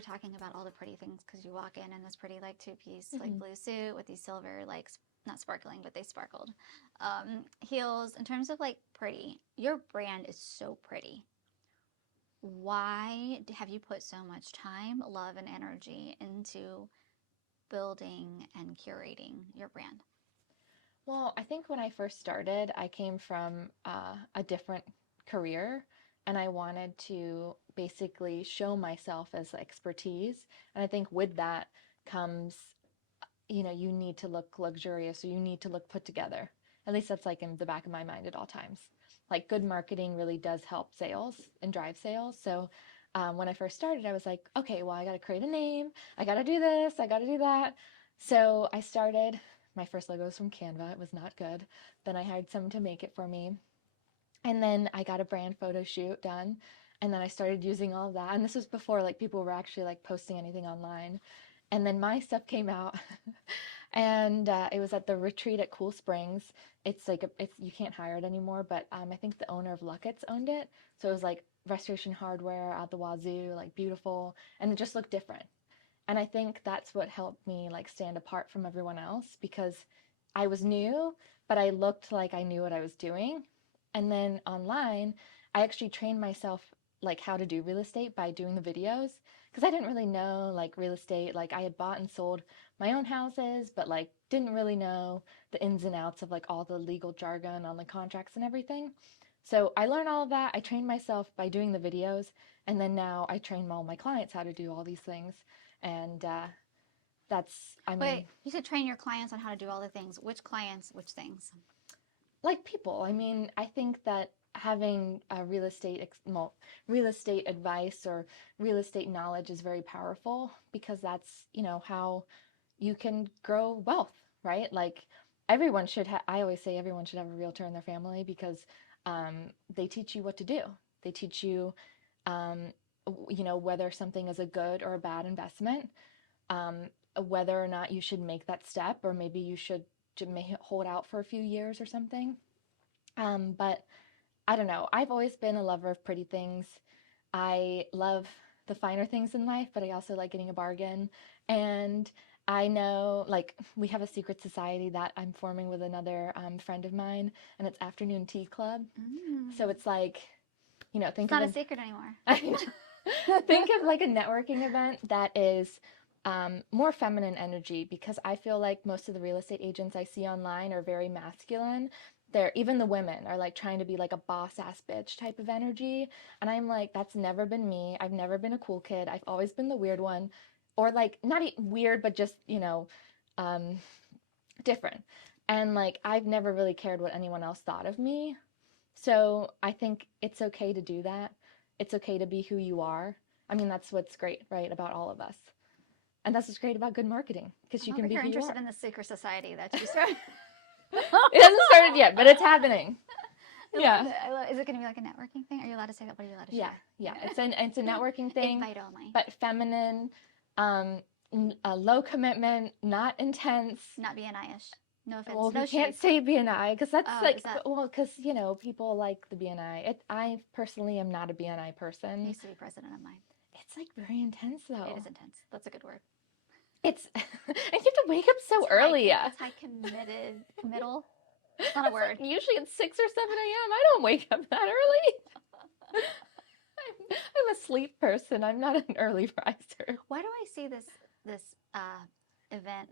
were talking about all the pretty things because you walk in this pretty like two-piece like blue suit with these silver like not sparkling but they sparkled heels. In terms of like pretty, your brand is so pretty. Why have you put so much time, love, and energy into building and curating your brand? Well, I think when I first started, I came from a different career and I wanted to basically show myself as expertise. And I think with that comes, you need to look luxurious or you need to look put together. At least that's like in the back of my mind at all times. Like good marketing really does help sales and drive sales. So when I first started, I was like, okay, well, I got to create a name. I got to do this. I got to do that. So I started, my first logo was from Canva. It was not good. Then I hired someone to make it for me. And then I got a brand photo shoot done. And then I started using all of that. And this was before like people were actually like posting anything online. And then my stuff came out and it was at the retreat at Cool Springs. It's like, you can't hire it anymore, but I think the owner of Luckett's owned it. So it was like restoration hardware out the wazoo, like beautiful. And it just looked different. And I think that's what helped me like stand apart from everyone else because I was new, but I looked like I knew what I was doing. And then online, I actually trained myself like how to do real estate by doing the videos because I didn't really know like real estate. Like I had bought and sold my own houses, but like didn't really know the ins and outs of like all the legal jargon on the contracts and everything. So I learned all of that. I trained myself by doing the videos, and then now I train all my clients how to do all these things. And I mean, Wait, you should train your clients on how to do all the things. Which clients, which things? like people. I mean, I think that having a real estate advice or real estate knowledge is very powerful because that's, how you can grow wealth, right? Like everyone should I always say everyone should have a realtor in their family because they teach you what to do. They teach you, whether something is a good or a bad investment, whether or not you should make that step, or maybe you should hold out for a few years or something. But I don't know. I've always been a lover of pretty things. I love the finer things in life, but I also like getting a bargain. And I know, like, we have a secret society that I'm forming with another friend of mine, and it's afternoon tea club. So it's like, think It's of not a secret anymore. think of like a networking event that is more feminine energy because I feel like most of the real estate agents I see online are very masculine. Even the women are like trying to be like a boss ass bitch type of energy. And I'm like, that's never been me. I've never been a cool kid. I've always been the weird one. Or like, not weird, but just, um, different. And like, I've never really cared what anyone else thought of me. So I think it's okay to do that. It's okay to be who you are. I mean, that's what's great, right, about all of us. And that's what's great about good marketing because you I'm can over be here who you interested are. in the secret society that you started. It hasn't started yet, but it's happening. Yeah. Is it going to be like a networking thing? Are you allowed to say that? What are you allowed to Yeah. share? Yeah. It's a networking thing, Invite only. but feminine, low commitment, not intense. Not BNI-ish. No offense. Well, No we can't shade. say BNI because that's Oh, like, is that? well, because, people like the BNI. I personally am not a BNI I person. used to be president of mine. It's like very intense It though. is intense. That's a good word. It's, and you have to wake up so early. It's high committal. It's not a word. Like usually it's 6 or 7 a.m. I don't wake up that early. I'm a sleep person. I'm not an early riser. Why do I see this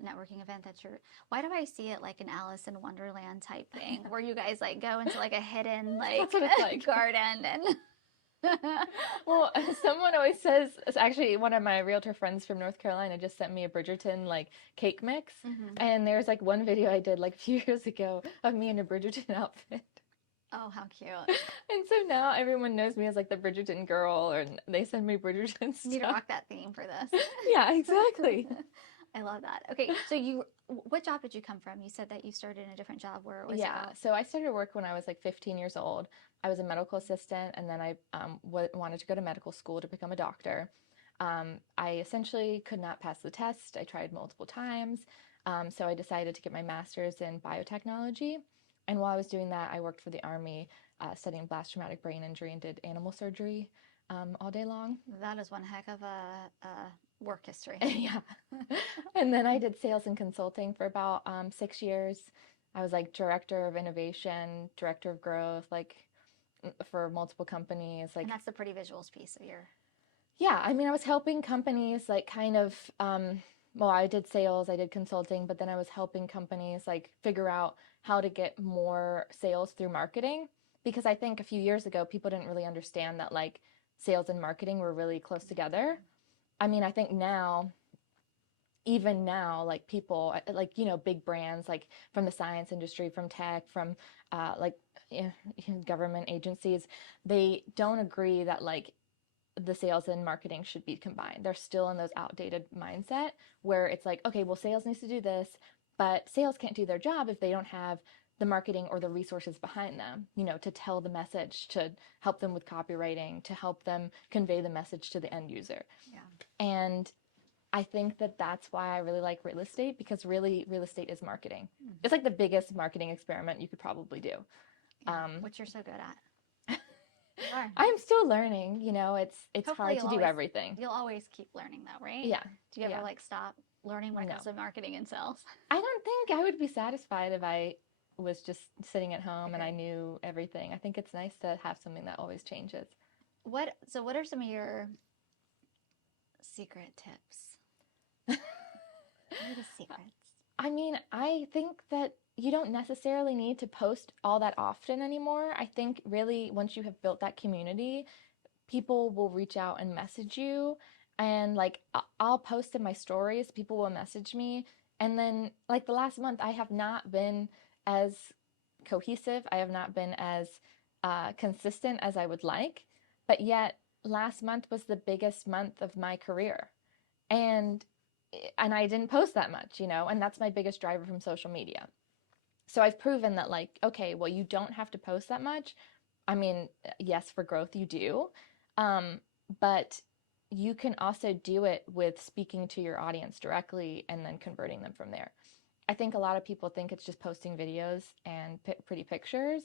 networking event why do I see it like an Alice in Wonderland type thing where you guys like go into like a hidden like, That's what it's like. garden and Well, someone always says, actually one of my realtor friends from North Carolina just sent me a Bridgerton like cake mix. And there's like one video I did like a few years ago of me in a Bridgerton outfit. Oh, how cute. And so now everyone knows me as like the Bridgerton girl, or they send me Bridgerton stuff. You need to rock that theme for this. Yeah, exactly. I love that. Okay, so what job did you come from? You said that you started in a different job. Where was it? Yeah, so I started work when I was like 15 years old. I was a medical assistant, and then I wanted to go to medical school to become a doctor. I essentially could not pass the test. I tried multiple times, so I decided to get my master's in biotechnology. And while I was doing that, I worked for the Army studying blast traumatic brain injury and did animal surgery. all day long. That is one heck of a work history. Yeah. And then I did sales and consulting for about 6 years. I was like director of innovation, director of growth, like for multiple companies. And Like, that's the pretty visuals piece of your. yeah, I mean, I was helping companies like kind of, well, I did sales, I did consulting, but then I was helping companies like figure out how to get more sales through marketing. Because I think a few years ago, people didn't really understand that like sales and marketing were really close together. I mean, I think now, even now, like people, like, big brands, like from the science industry, from tech, from like government agencies, they don't agree that like the sales and marketing should be combined. They're still in those outdated mindset where it's like, okay, well, sales needs to do this, but sales can't do their job if they don't have the marketing or the resources behind them, to tell the message, to help them with copywriting, to help them convey the message to the end user. Yeah. And I think that that's why I really like real estate, because really real estate is marketing. Mm-hmm. It's like the biggest marketing experiment you could probably do. Yeah, which you're so good at. You are. I'm still learning, it's Hopefully hard to do everything. You'll always keep learning though, right? Yeah. Do you ever Yeah. like stop learning when it No. comes to marketing and sales? I don't think I would be satisfied if I was just sitting at home and I knew everything. I think it's nice to have something that always changes. What are some of your secret tips? What are the secrets? I mean, I think that you don't necessarily need to post all that often anymore. I think really once you have built that community, people will reach out and message you. And like I'll post in my stories, people will message me. And then like the last month, I have not been as cohesive. I have not been as consistent as I would like. But yet last month was the biggest month of my career. And I didn't post that much, and that's my biggest driver from social media. So I've proven that like, okay, well, you don't have to post that much. I mean, yes, for growth you do. But you can also do it with speaking to your audience directly and then converting them from there. I think a lot of people think it's just posting videos and pretty pictures.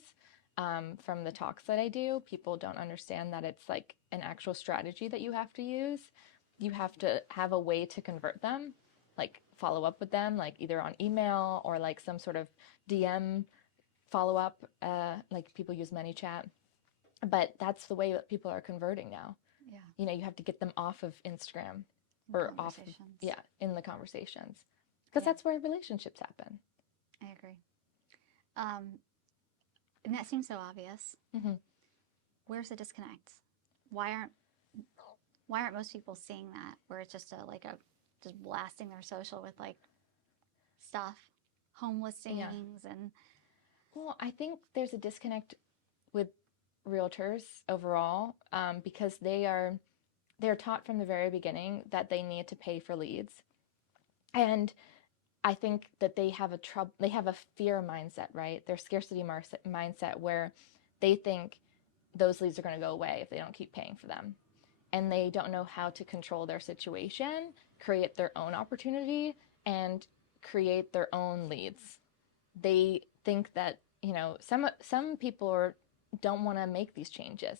From the talks that I do, people don't understand that it's like an actual strategy that you have to use. You have to have a way to convert them, like follow up with them, like either on email or like some sort of DM follow up, like people use ManyChat. But that's the way that people are converting now. Yeah. You have to get them off of Instagram or off, in the conversations, because that's where relationships happen. I agree. And that seems so obvious. Mm-hmm. Where's the disconnect? Why aren't most people seeing that? Where it's just just blasting their social with like stuff, home listings, and. Well, I think there's a disconnect with realtors overall, because they're taught from the very beginning that they need to pay for leads, and I think that they have a fear mindset, right? Their scarcity mindset where they think those leads are going to go away if they don't keep paying for them, and they don't know how to control their situation, create their own opportunity, and create their own leads. They think that some people don't want to make these changes,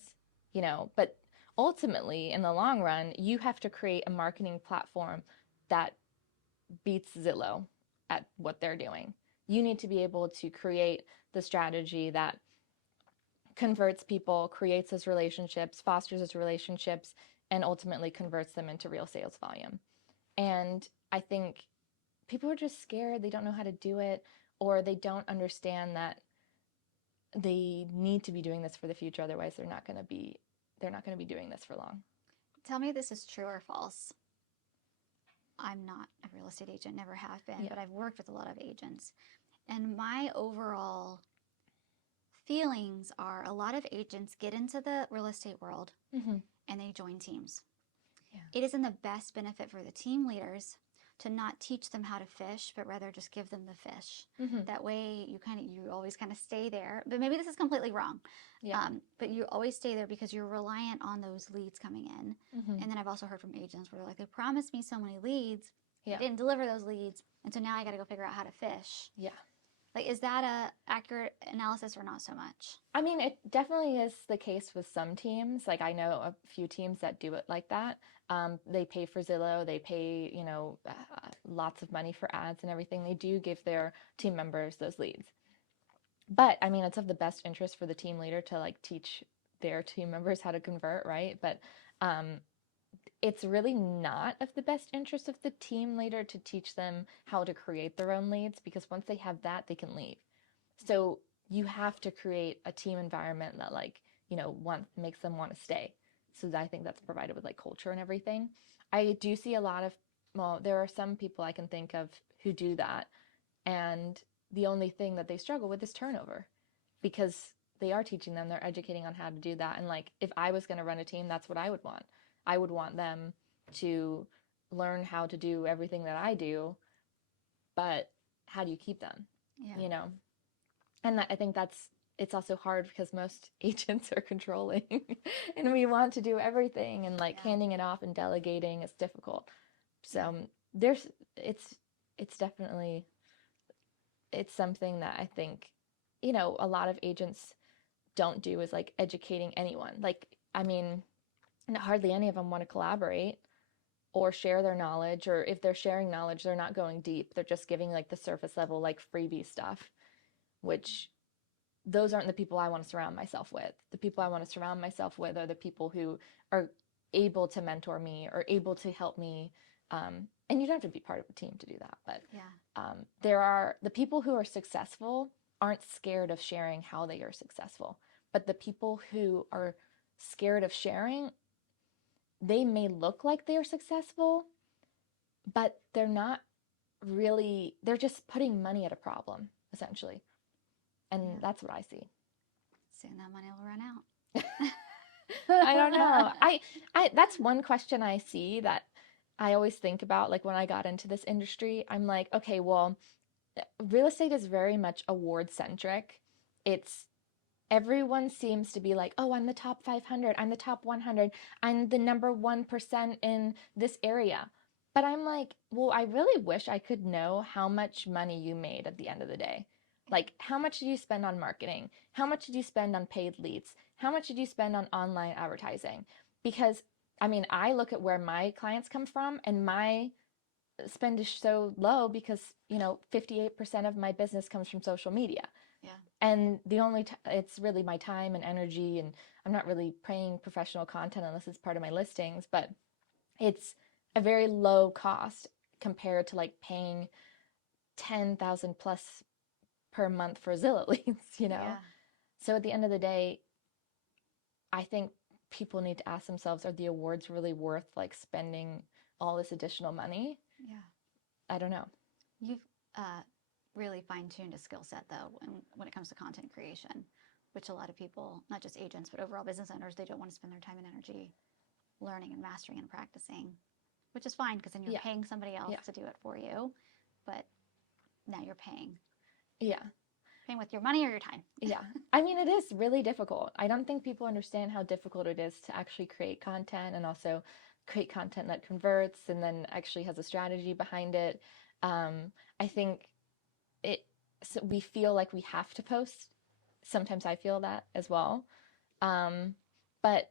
but ultimately in the long run, you have to create a marketing platform that beats Zillow at what they're doing. You need to be able to create the strategy that converts people, creates those relationships, fosters those relationships, and ultimately converts them into real sales volume. And I think people are just scared. They don't know how to do it, or they don't understand that they need to be doing this for the future. Otherwise, they're not going to be doing this for long. Tell me if this is true or false. I'm not a real estate agent, never have been, but I've worked with a lot of agents. And my overall feelings are a lot of agents get into the real estate world and they join teams. Yeah. It is in the best benefit for the team leaders to not teach them how to fish, but rather just give them the fish. That way you always kind of stay there. But maybe this is completely wrong. Yeah. But you always stay there because you're reliant on those leads coming in. And then I've also heard from agents where they're like, they promised me so many leads. I didn't deliver those leads. And so now I got to go figure out how to fish. Yeah. Like, is that a accurate analysis or not so much? I mean, it definitely is the case with some teams. Like I know a few teams that do it like that. They pay for Zillow, they pay, lots of money for ads and everything. They do give their team members those leads. But I mean, it's of the best interest for the team leader to like teach their team members how to convert, right? But um, it's really not of the best interest of the team leader to teach them how to create their own leads, because once they have that, they can leave. So you have to create a team environment that like, makes them want to stay. So I think that's provided with like culture and everything. I do see a lot of, well, there are some people I can think of who do that. And the only thing that they struggle with is turnover, because they are teaching them, they're educating on how to do that. And like, if I was going to run a team, that's what I would want. I would want them to learn how to do everything that I do, but how do you keep them? Yeah. You know? And I think it's also hard because most agents are controlling and we want to do everything, and like handing it off and delegating is difficult. So there's, it's definitely, it's something that I think, a lot of agents don't do, is like educating anyone. Like, I mean, hardly any of them want to collaborate or share their knowledge, or if they're sharing knowledge, they're not going deep. They're just giving like the surface level, like freebie stuff, which those aren't the people I want to surround myself with. The people I want to surround myself with are the people who are able to mentor me or able to help me. And you don't have to be part of a team to do that, but there are the people who are successful aren't scared of sharing how they are successful, but the people who are scared of sharing, they may look like they're successful, but they're not really, they're just putting money at a problem, essentially. And that's what I see. Soon that money will run out. I don't know. I that's one question I see that I always think about, like when I got into this industry. I'm like, okay, well, real estate is very much award centric. It's everyone seems to be like, oh, I'm the top 500, I'm the top 100, I'm the number 1% in this area. But I'm like, well, I really wish I could know how much money you made at the end of the day. Like, how much did you spend on marketing? How much did you spend on paid leads? How much did you spend on online advertising? Because, I mean, I look at where my clients come from, and my spend is so low because, 58% of my business comes from social media. Yeah. And the only, it's really my time and energy, and I'm not really paying professional content unless it's part of my listings, but it's a very low cost compared to like paying 10,000 plus per month for Zillow leads. Yeah. So at the end of the day, I think people need to ask themselves, are the awards really worth like spending all this additional money? Yeah. I don't know. You've really fine-tuned a skill set though when it comes to content creation, which a lot of people, not just agents, but overall business owners, they don't want to spend their time and energy learning and mastering and practicing, which is fine because then you're paying somebody else to do it for you. But now you're paying. Yeah. Paying with your money or your time. Yeah. I mean, it is really difficult. I don't think people understand how difficult it is to actually create content, and also create content that converts and then actually has a strategy behind it. I think so we feel like we have to post. Sometimes I feel that as well. But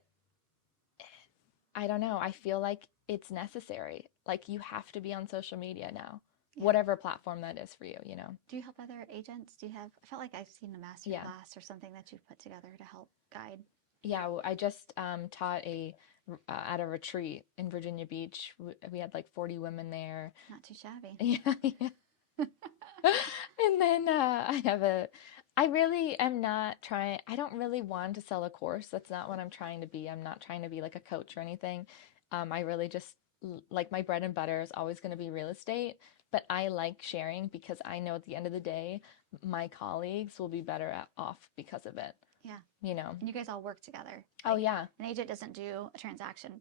I don't know. I feel like it's necessary. Like, you have to be on social media now. Whatever platform that is for you, Do you help other agents? I felt like I've seen a master class or something that you've put together to help guide. Yeah, I just taught at a retreat in Virginia Beach. We had like 40 women there. Not too shabby. Yeah. And then I really am not trying, I don't really want to sell a course. That's not what I'm trying to be. I'm not trying to be like a coach or anything. I really just, like, my bread and butter is always going to be real estate, but I like sharing because I know at the end of the day, my colleagues will be better off because of it. Yeah. And you guys all work together. Oh, yeah. An agent doesn't do a transaction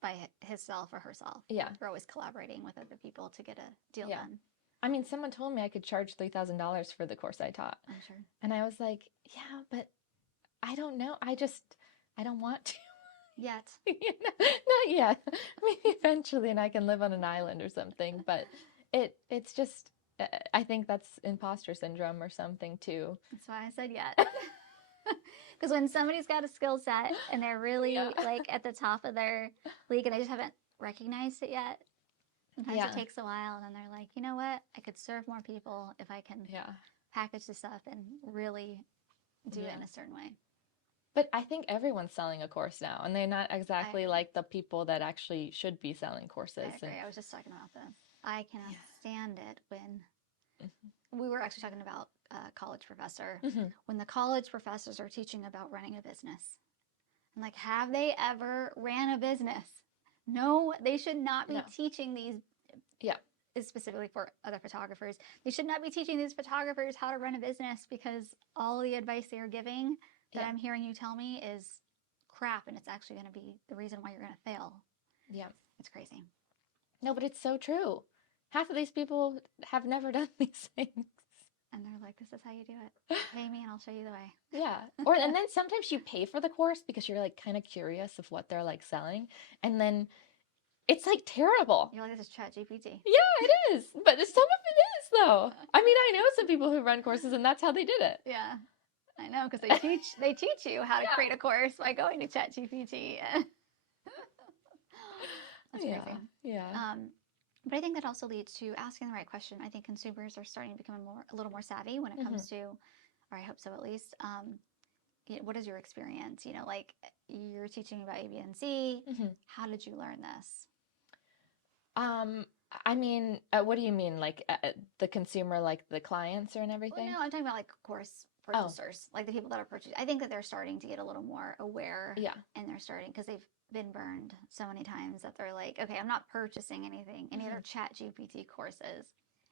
by himself or herself. Yeah. We're always collaborating with other people to get a deal done. I mean, someone told me I could charge $3,000 for the course I taught. I'm sure. And I was like, yeah, but I don't know. I don't want to. Yet. Not yet. Maybe eventually, and I can live on an island or something. But it's just, I think that's imposter syndrome or something too. That's why I said yet. Because when somebody's got a skill set and they're Yeah. really like at the top of their league and they just haven't recognized it yet, sometimes it Yeah. takes a while and then they're like, you know what? I could serve more people if I can Yeah. package this up and really do it Yeah. in a certain way. But I think everyone's selling a course now, and they're not I exactly agree. like the people that actually should be selling I courses. And agree. I was just talking about this. I cannot yeah. stand it when Hmm. we were actually talking about a college professor, Hmm. when the college professors are teaching about running a business. I'm like, have they ever ran a business? No, they should not be No. teaching these, Yeah. specifically for other photographers. They should not be teaching these photographers how to run a business because all the advice they are giving that Yeah. I'm hearing you tell me is crap and it's actually going to be the reason why you're going to fail. Yeah. It's crazy. No, but it's so true. Half of these people have never done these things. And they're like, this is how you do it. Pay me and I'll show you the way. Yeah. Or and then sometimes you pay for the course because you're like kind of curious of what they're like selling, and then it's like terrible. You're like, this is Chat GPT. Yeah, it is. But some of it is though. I mean, I know some people who run courses and that's how they did it. Yeah, I know, because they teach you how to Yeah. create a course by going to Chat GPT. That's Yeah. crazy. Yeah. But I think that also leads to asking the right question. I think consumers are starting to become a little more savvy when it Hmm. comes to, or I hope so at least. What is your experience? Like you're teaching about A, B, and C. Hmm. How did you learn this? Um, I mean, what do you mean? Like the consumer, like the clients and Well, everything? no, I'm talking about like course Oh, purchasers, like the people that are purchasing. I think that they're starting to get a little more aware yeah. and they're starting because they've been burned so many times that they're like, okay, I'm not purchasing any Hmm. other Chat GPT courses.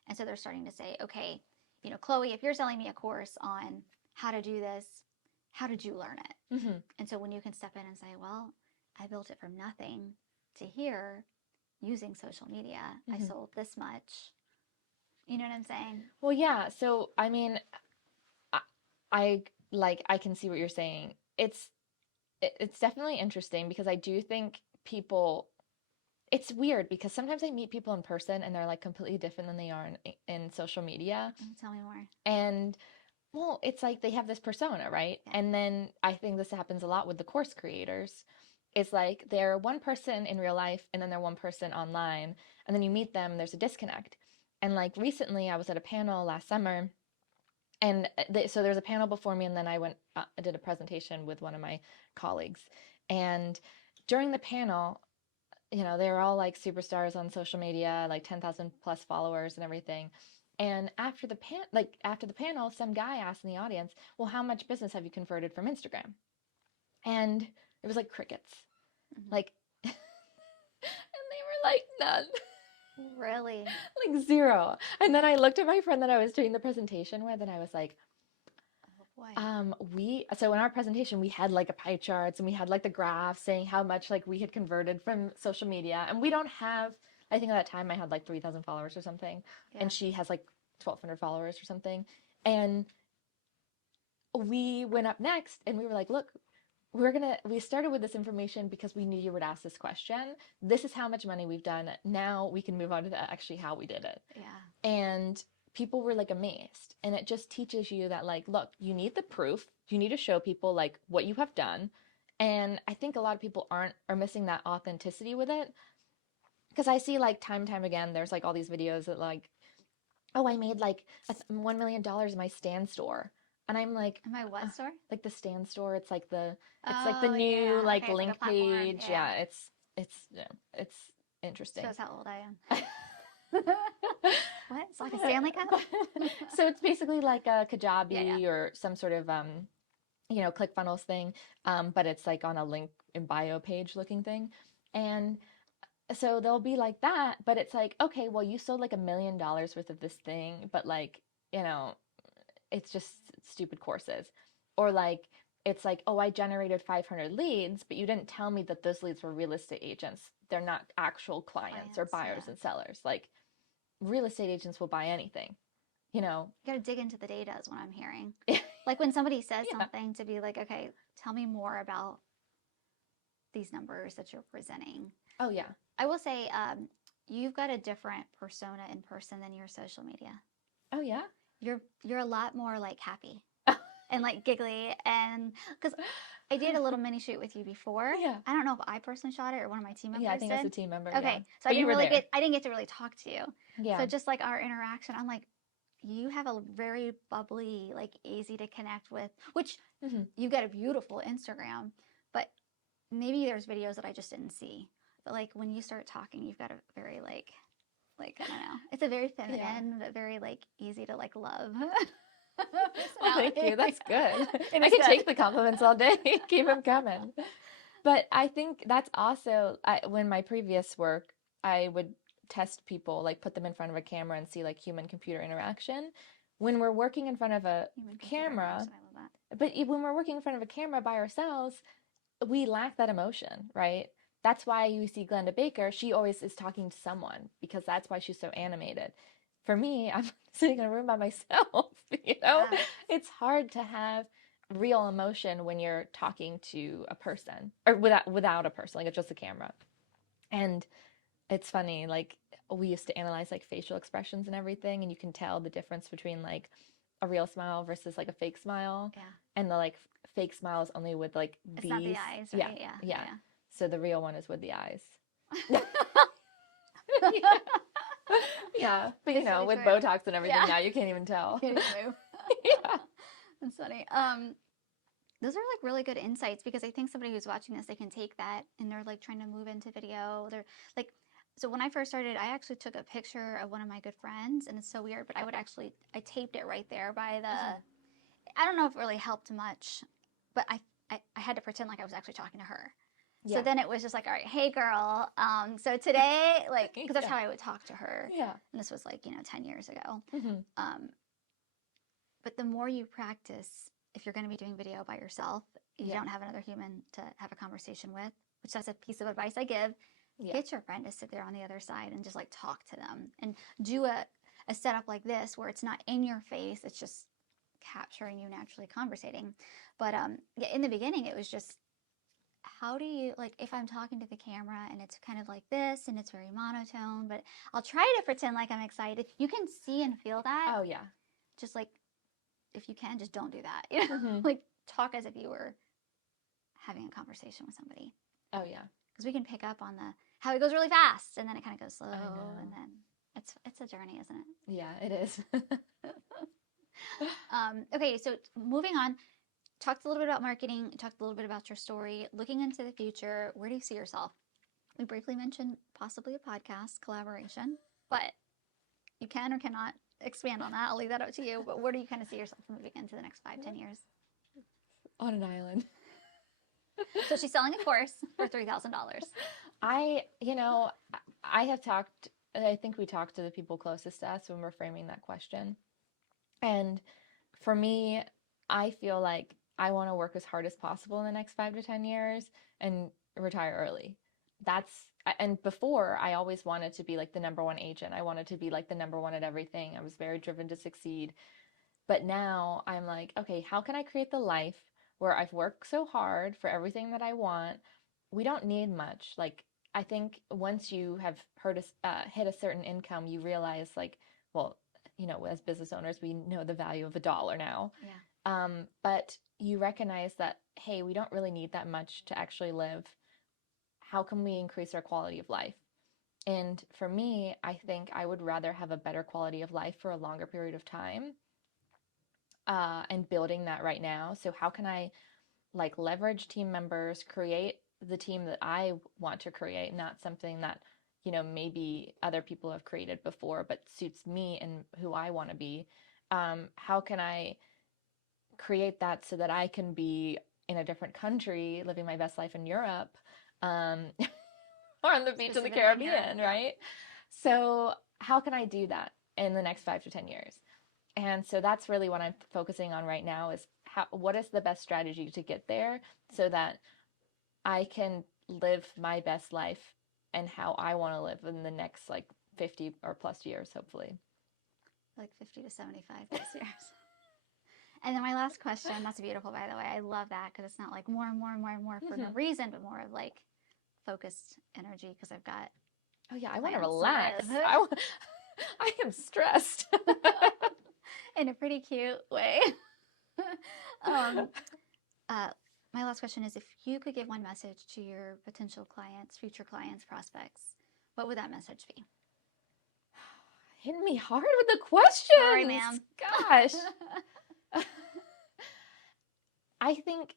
And so they're starting to say, okay, Chloe, if you're selling me a course on how to do this, how did you learn it? Hmm. And so when you can step in and say, well, I built it from nothing to here using social media, I Hmm. sold this much. You know what I'm saying? Well, yeah. So, I mean, I, I like I can see what you're saying. It's definitely interesting because I do think people it's weird because sometimes I meet people in person and they're like completely different than they are in social media. Tell me more. And well, it's like they have this persona, right? Yeah. And then I think this happens a lot with the course creators. It's like they're one person in real life and then they're one person online. And then you meet them, there's a disconnect. And like recently, I was at a panel last summer. And so there was a panel before me, and then I did a presentation with one of my colleagues. And during the panel, they were all like superstars on social media, like 10,000 plus followers and everything. And after the panel, some guy asked in the audience, "Well, how much business have you converted from Instagram?" And it was like crickets. Mm-hmm. Like and they were like none. Really? Like zero. And then I looked at my friend that I was doing the presentation with and I was like, Oh boy. so in our presentation we had like a pie charts and we had like the graph saying how much like we had converted from social media, and we don't have, I think at that time I had like 3,000 followers or something, Yeah. and she has like 1,200 followers or something. And we went up next and we were like, look, we started with this information because we knew you would ask this question. This is how much money we've done. Now we can move on to actually how we did it. Yeah. And people were like amazed. And it just teaches you that, like, look, you need the proof. You need to show people like what you have done. And I think a lot of people are missing that authenticity with it. Because I see like time and time again, there's like all these videos that like, oh, I made like $1 million in my stand store. And I'm like, Am I what store? like the stand store. It's like the Oh new yeah. like Okay, it's like a link platform. page. Yeah. Yeah, it's interesting. Shows how old I am. What? It's like a Stanley Cup? So it's basically like a Yeah, yeah. Kajabi or some sort of ClickFunnels thing, but it's like on a link in bio page looking thing. And so they'll be like that, but it's like, okay, well, you sold like $1 million worth of this thing, but like, you know, it's just stupid courses. Or like, it's like, oh, I generated 500 leads, but you didn't tell me that those leads were real estate agents. They're not actual clients or Clients. buyers Yeah. and sellers. Like, real estate agents will buy anything, you know? You got to dig into the data, is what I'm hearing. Like when somebody says Yeah. something, to be like, okay, tell me more about these numbers that you're presenting. Oh, yeah. I will say, you've got a different persona in person than your social media. Oh yeah. You're a lot more like happy and like giggly, and because I did a little mini shoot with you before. Yeah. I don't know if I personally shot it or one of my team Yeah, I members think as did. a team member, yeah. Okay, so But you were there. I didn't get to really talk to you. Yeah. So just like our interaction, I'm like, you have a very bubbly, like easy to connect with, which Hmm. you got a beautiful Instagram, but maybe there's videos that I just didn't see. But like when you start talking, you've got a very like I don't know. It's a very Yeah. feminine, but very like easy to like love Well, thank you. personality. That's good. It I is can good. take the compliments all day. Keep them coming. But I think that's also when my previous work, I would test people, like put them in front of a camera and see like human computer interaction. When we're working in front of a Human computer camera, interaction. I love that. but when we're working in front of a camera by ourselves, we lack that emotion, right? That's why you see Glenda Baker, she always is talking to someone because that's why she's so animated. For me, I'm sitting in a room by myself, you know? Yes. It's hard to have real emotion when you're talking to a person or without a person, like it's just a camera. And it's funny, like we used to analyze like facial expressions and everything, and you can tell the difference between like a real smile versus like a fake smile. Yeah. And the like fake smile is only with like It's not the these. eyes, Yeah, right? Yeah. yeah. So the real one is with the eyes. Yeah. Yeah, but you It's know, really with true. Botox and everything Yeah. now, you can't even tell. Can't even move. Yeah. That's funny. Those are like really good insights because I think somebody who's watching this, they can take that and they're like trying to move into video. They're like, so when I first started, I actually took a picture of one of my good friends, and it's so weird, but I taped it right there by the, I don't know if it really helped much, but I had to pretend like I was actually talking to her. So Yeah. then it was just like, all right, hey girl, so today, like, because that's Yeah. how I would talk to her. Yeah. And this was like, 10 years ago. Mhm. But the more you practice, if you're going to be doing video by yourself, you Yeah. don't have another human to have a conversation with, which that's a piece of advice I give. Yeah. Get your friend to sit there on the other side and just like talk to them and do a setup like this where it's not in your face, it's just capturing you naturally conversating. But yeah, in the beginning, it was just, how do you, like, if I'm talking to the camera and it's kind of like this and it's very monotone, but I'll try to pretend like I'm excited. You can see and feel that. Oh yeah. Just like, if you can, just don't do that. Mhm. Like talk as if you were having a conversation with somebody. Oh yeah. Because we can pick up on how it goes really fast and then it kind of goes slow, know. and then it's a journey, isn't it? Yeah, it is. Okay, so moving on, talked a little bit about marketing, talked a little bit about your story, looking into the future. Where do you see yourself? We briefly mentioned possibly a podcast collaboration, but you can or cannot expand on that. I'll leave that up to you. But where do you kind of see yourself moving into the next 5-10 years? On an island. So she's selling a course for $3,000. I have talked, I think we talked to the people closest to us when we're framing that question. And for me, I feel like I want to work as hard as possible in the next 5 to 10 years and retire early. And before, I always wanted to be like the number one agent. I wanted to be like the number one at everything. I was very driven to succeed. But now I'm like, okay, how can I create the life where I've worked so hard for everything that I want? We don't need much. Like, I think once you have hit a certain income, you realize like, well, as business owners, we know the value of a dollar now. Yeah. But you recognize that, hey, we don't really need that much to actually live. How can we increase our quality of life? And for me, I think I would rather have a better quality of life for a longer period of time, and building that right now. So how can I like leverage team members, create the team that I want to create, not something that, maybe other people have created before, but suits me and who I want to be. How can I create that so that I can be in a different country, living my best life in Europe, or on the beach of the Caribbean, right? So how can I do that in the next 5 to 10 years? And so that's really what I'm focusing on right now is what is the best strategy to get there so that I can live my best life and how I want to live in the next like 50 or plus years, hopefully. Like 50 to 75 plus years. And then my last question, that's beautiful, by the way. I love that because it's not like more and more and more and more for no reason, but more of like focused energy because I've got Oh yeah, I want to plans relax. live. I am stressed. In a pretty cute way. um, my last question is, if you could give one message to your potential clients, future clients, prospects, what would that message be? Hitting me hard with the Sorry, questions. ma'am. Gosh. I think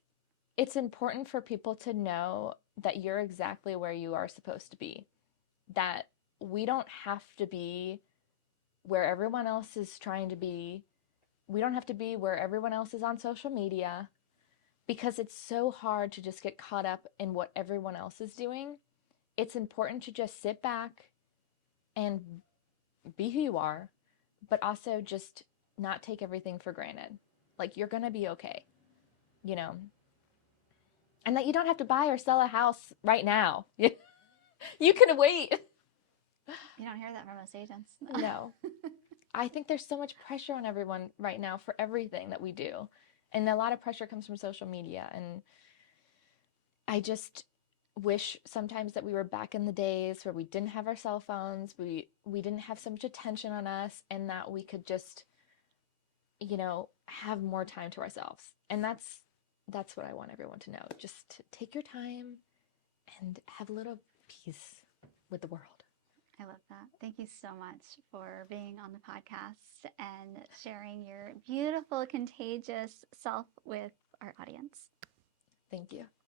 it's important for people to know that you're exactly where you are supposed to be. That we don't have to be where everyone else is trying to be. We don't have to be where everyone else is on social media, because it's so hard to just get caught up in what everyone else is doing. It's important to just sit back and be who you are, but also just not take everything for granted. Like, you're going to be okay, you know, and that you don't have to buy or sell a house right now. You can wait. You don't hear that from most agents. No. I think there's so much pressure on everyone right now for everything that we do. And a lot of pressure comes from social media. And I just wish sometimes that we were back in the days where we didn't have our cell phones, we didn't have so much attention on us, and that we could just, have more time to ourselves. And that's what I want everyone to know. Just take your time and have a little peace with the world. I love that. Thank you so much for being on the podcast and sharing your beautiful, contagious self with our audience. Thank you.